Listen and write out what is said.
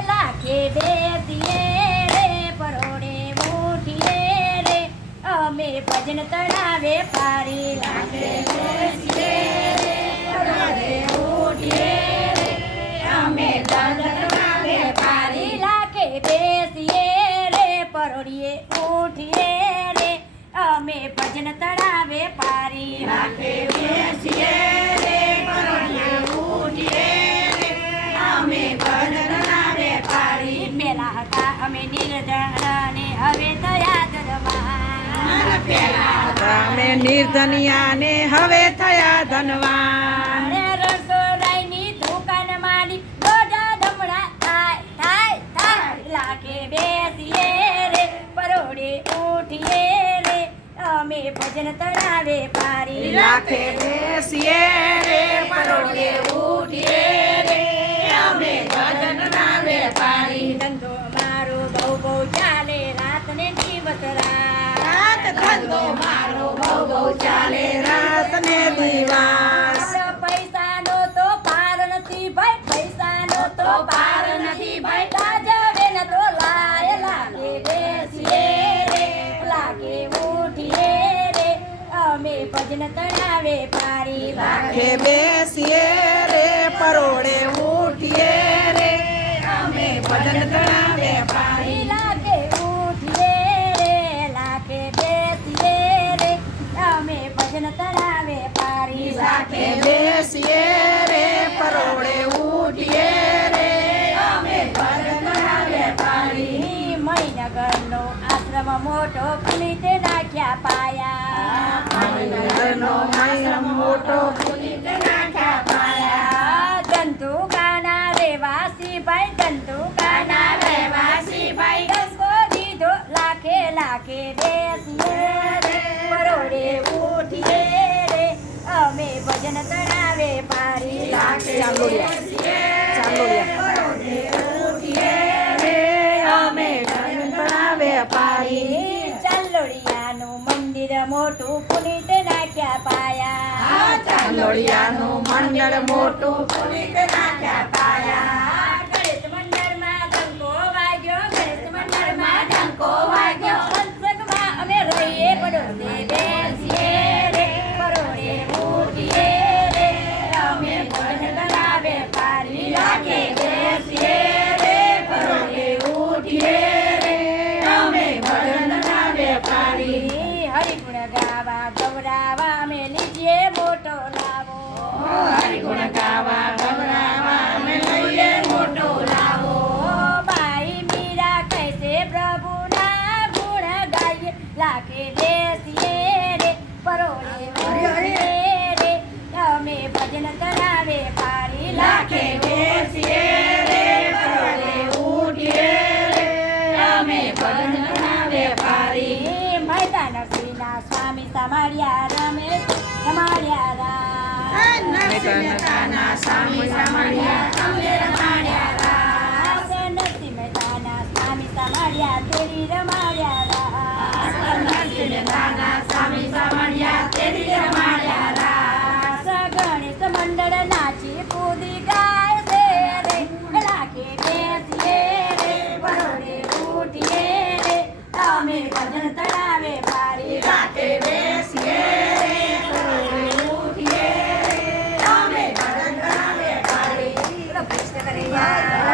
લાખે બેસીએ રે પરોડે મૂઠીએ અમે ભજન તળાવે પારી લાખે રે અમે ભજન પારી લાખે બેસીએ રે પરોડીએ ઉઠીએ રે, અમે ભજન તળાવે પારી. લાખે બેસીએ અમે નિર્ધન ને હવે થયા ધનવાન પેલા અમે નિર્ધનિયા ને હવે થયા ધનવાન અરે રસોડાઈની દુકાન માંડી દોઢા ધમણા થાય થાય થાય લાગે બેસીએ રે પરોડે ઉઠીએ રે અમે ભજન તળાવે પારી લાખે બેસીએ રે પરોડે ઉઠીએ રે ધંધો મારો બહુ બહુ ચાલે રાત ને દિવસ. પૈસાનો તો પાર નથી ભાઈ પૈસાનો તો પાર નથી ભાઈ. તાજવે ન તો લાય લાગે બેસીએ રે લાગે ઉઠીએ રે. અમે ભજન તણાવે પારી લાગે બેસીએ રે પરોડે ઉઠીએ રે. અમે ભજન તણા વેપારી લાગે ઉઠીએ રે લાગે બેસીએ રે ભજન પારી સાથે બેસીએ રે પરોડે ઉઠીએ રે. અમે ભજન તણા વેપારી મહીનગરનો આશ્રમ મોટો પુનિતે નાખ્યા પાયા. મહિનગરનો આશ્રમ મોટો પુનિત નાખ્યા પાયા. ધંધુકાના રેવાસી ભાઈ ધંધુકાના ચાંદોડિયા. ચાંદોડિયાનું મંદિર મોટું પુનિત નાખ્યા પાયા ચાંદોડિયાનું મંડળ મોટું પુનિત અમે ભજન તણા વેપારી મેદાન શ્રીના સ્વામી સમાડ્યા રમે સમાડ્યા રા મેઘનાના સ્વામી સામળિયા અમે રમાડ્યા રાસ. નરસિંહ મહેતાના સ્વામી સમાડ્યા તેરી રમાડ્યા રા મેઘનાના સ્વામી સામળિયા તેરી રમાડ્યા રાસ. ગણેશ મંડળ નાચી કૂદી ગાય Ayan.